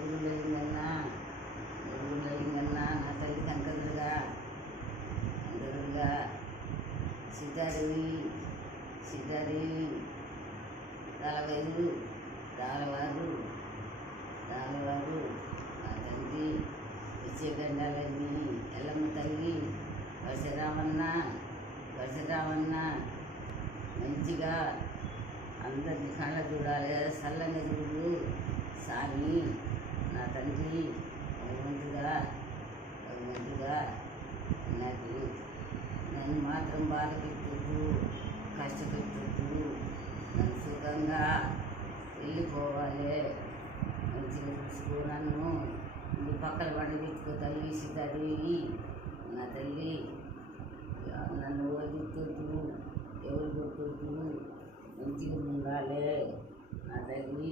లింగన్న నా తల్లి కనకదుర్గా సీతాదేవి రాలవారు నా తండ్రి ఇచ్చేగండాలన్నీ ఎల్లమ్మ తల్లి పరశురామన్న మంచిగా అందరినీ కళ్ళ చూడాలి, చల్లంగా చూడు స్వామి నా తండ్రి. భగవంతుగా నాకు నన్ను మాత్రం బాధ పెట్టొద్దు, కష్టపెట్టొద్దు, నన్ను సుఖంగా వెళ్ళిపోవాలి, మంచిగా చూసుకో, నన్ను నీ పక్కన పండబెట్టుకో తల్లి సీతాదేవి నా తల్లి. నన్ను వదిలిపెట్టొద్దు, ఎవరు కొట్టొద్దు, మంచిగా ఉండాలి నా తల్లి.